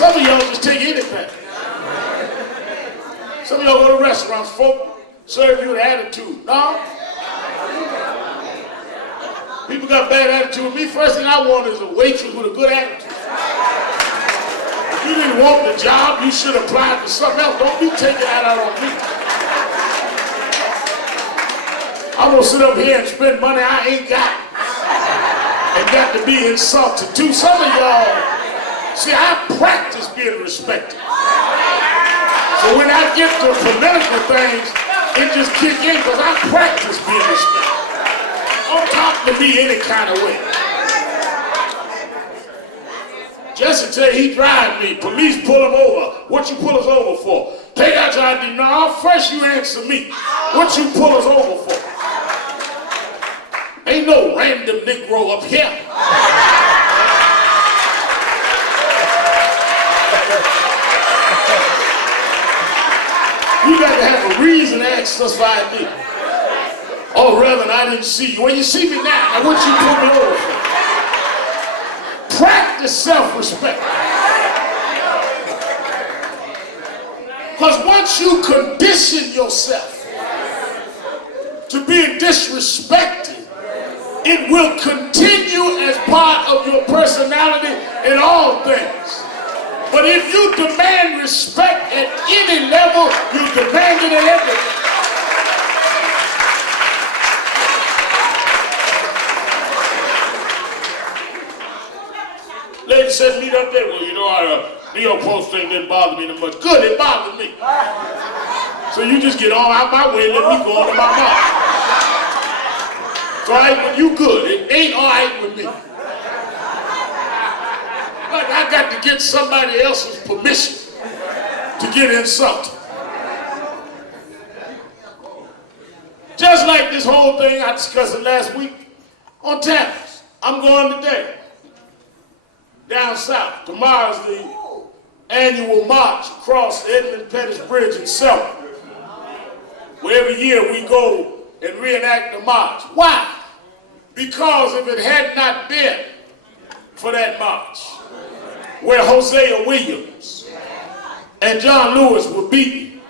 Some of y'all just take anything. Some of y'all go to restaurants, folk serve you an attitude. No? People got bad attitude with me. First thing I want is a waitress with a good attitude. If you didn't want the job, you should apply for something else. Don't be taking that out on me. I'm gonna sit up here and spend money I ain't got and got to be insulted too. Some of y'all, see, I practice being respected. So when I get to political things, it just kick in because I practice being respected. Don't talk to me any kind of way. Jesse said he drive me. Police pull him over. What you pull us over for? Take out your ID. No, first you answer me. What you pull us over for? Ain't no random Negro up here. You got to have a reason to ask us for ID. Oh, Reverend, I didn't see you. Well, you see me now. Now, what you pull me over for? Practice self-respect. Because once you condition yourself to being disrespected, it will continue as part of your personality in all things. But if you demand respect at any level, you demand it at everything. Lady said, meet up there. Well, you know, New York Post thing didn't bother me that much. Good, it bothered me. So you just get on out my way and let me go on to my mouth. It's all right with you, good. It ain't all right with me. Like I got to get somebody else's permission to get insulted. Just like this whole thing I discussed it last week on tablets. I'm going today down south. Tomorrow's the annual march across the Edmund Pettus Bridge in Selma, where every year we go and reenact the march. Why? Because if it had not been for that march, where Hosea Williams and John Lewis were beaten,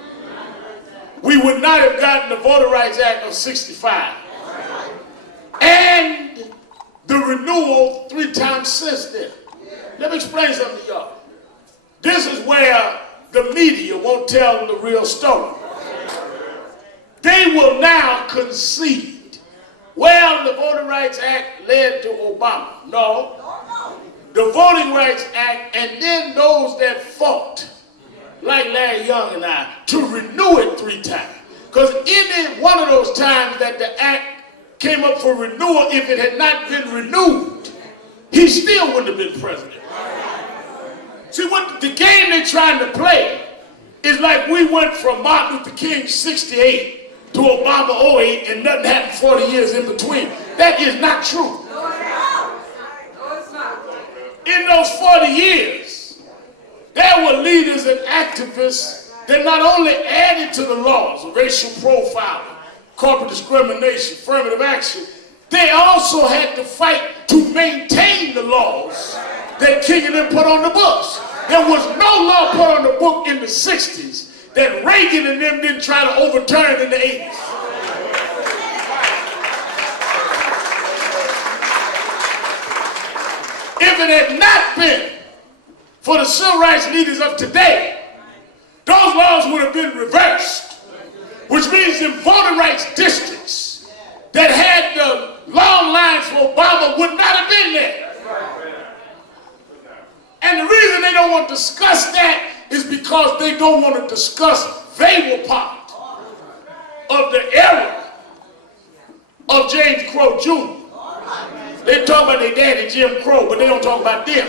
we would not have gotten the Voter Rights Act of '65 and the renewal 3 times since then. Let me explain something to y'all. This is where the media won't tell the real story. They will now concede, well, the Voting Rights Act led to Obama. No. The Voting Rights Act and then those that fought, like Larry Young and I, to renew it 3 times. Because any one of those times that the act came up for renewal, if it had not been renewed, he still wouldn't have been president. See, what the game they're trying to play is like we went from Martin Luther King 68 to Obama 08 and nothing happened 40 years in between. That is not true. In those 40 years, there were leaders and activists that not only added to the laws of racial profiling, corporate discrimination, affirmative action, they also had to fight to maintain the laws that King and them put on the books. There was no law put on the book in the 60s that Reagan and them didn't try to overturn in the 80s. If it had not been for the civil rights leaders of today, those laws would have been reversed, which means in voting rights districts that had the long lines for Obama would not have been there. And the reason they don't want to discuss that is because they don't want to discuss they were part of the era of James Crow Jr. They talk about their daddy, Jim Crow, but they don't talk about them.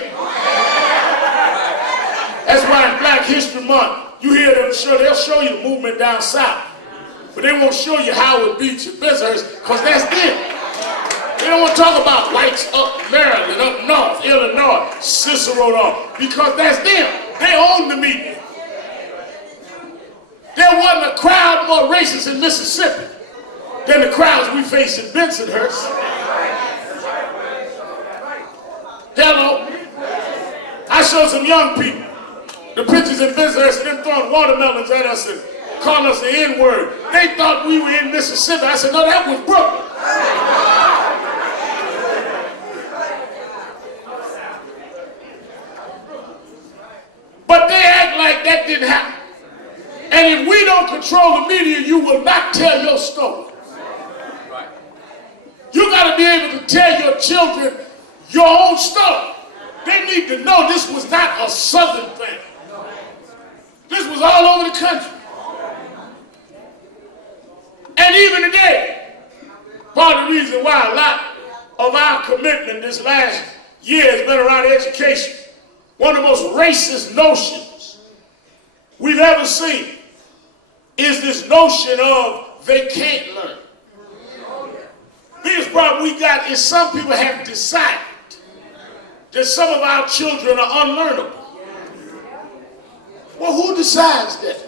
That's why in Black History Month, you hear them show, they'll show you the movement down south, but they won't show you Howard Beach and Benzhurst, because that's them. They don't want to talk about whites up Maryland, up north, Illinois, Cicero, because that's them. They own the media. There wasn't a crowd more racist in Mississippi than the crowds we face in Bensonhurst. Hello. I showed some young people The pictures in visitors and them throwing watermelons at us and calling us the N-word. They thought we were in Mississippi. I said, no, that was Brooklyn. But they act like that didn't happen. And if we don't control the media, you will not tell your story. You got to be able to tell your children your own story. They need to know this was not a Southern thing. This was all over the country. And even today, part of the reason why a lot of our commitment this last year has been around education, one of the most racist notions we've ever seen is this notion of they can't learn. The biggest problem we got is some people have decided that some of our children are unlearnable. Well, who decides that?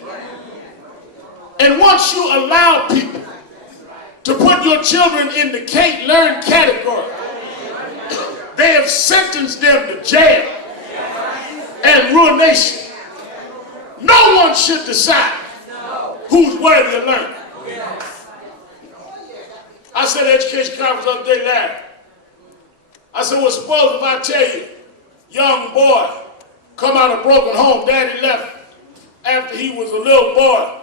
And once you allow people to put your children in the can't learn category, they have sentenced them to jail and ruination. No one should decide who's worthy of learning. I said at education conference the other day live. I said, well, suppose if I tell you, young boy, come out of a broken home, daddy left after he was a little boy,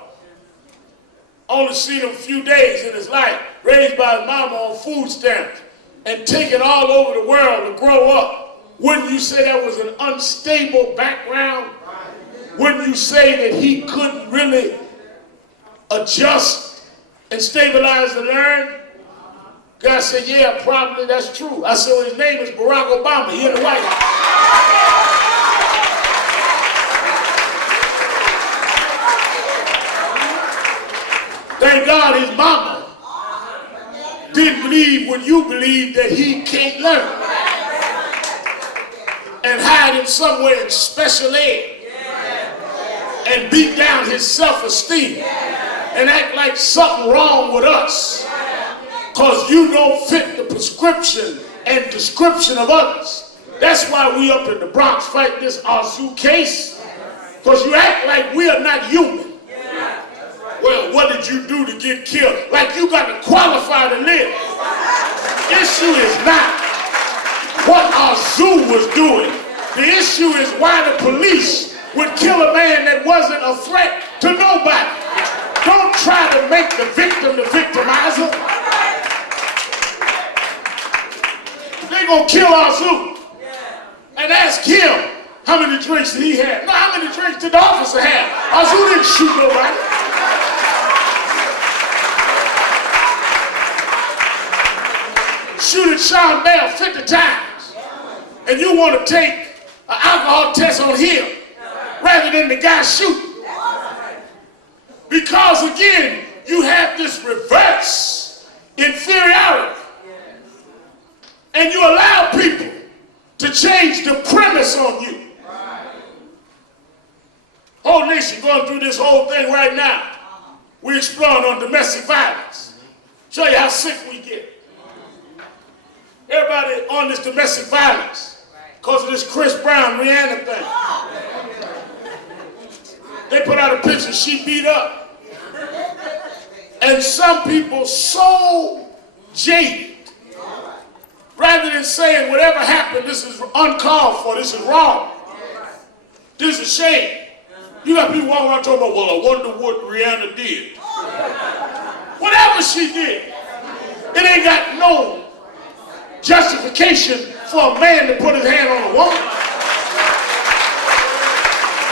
only seen him a few days in his life, raised by his mama on food stamps, and taken all over the world to grow up. Wouldn't you say that was an unstable background? Wouldn't you say that he couldn't really adjust and stabilize and learn? God said, yeah, probably that's true. I said, well, his name is Barack Obama. He in the White House. Thank God his mama didn't believe what you believe, that he can't learn, and hide him somewhere in special ed and beat down his self-esteem and act like something wrong with us because you don't fit the prescription and description of others. That's why we up in the Bronx fight this Arzu case, because you act like we are not human. Well, what did you do to get killed? Like you got to qualify to live. Issue is not what Arzu was doing. The issue is why the police would kill a man that wasn't a threat to nobody. Don't try to make the victim the victimizer. They're going to kill Arzu and ask him how many drinks did he have. No, how many drinks did the officer have? Arzu didn't shoot nobody. Shoot at Sean Bell 50 times, and you want to take an alcohol test on him rather than the guy shooting. Because again, you have this reverse inferiority, and you allow people to change the premise on you. Whole nation going through this whole thing right now. We're exploring on domestic violence. Show you how sick we get. Everybody on this domestic violence because of this Chris Brown, Rihanna thing. They put out a picture, she beat up. And some people so jaded, rather than saying whatever happened, this is uncalled for, this is wrong, this is a shame. You got people walking around talking about, well, I wonder what Rihanna did. Whatever she did, it ain't got no justification for a man to put his hand on a woman.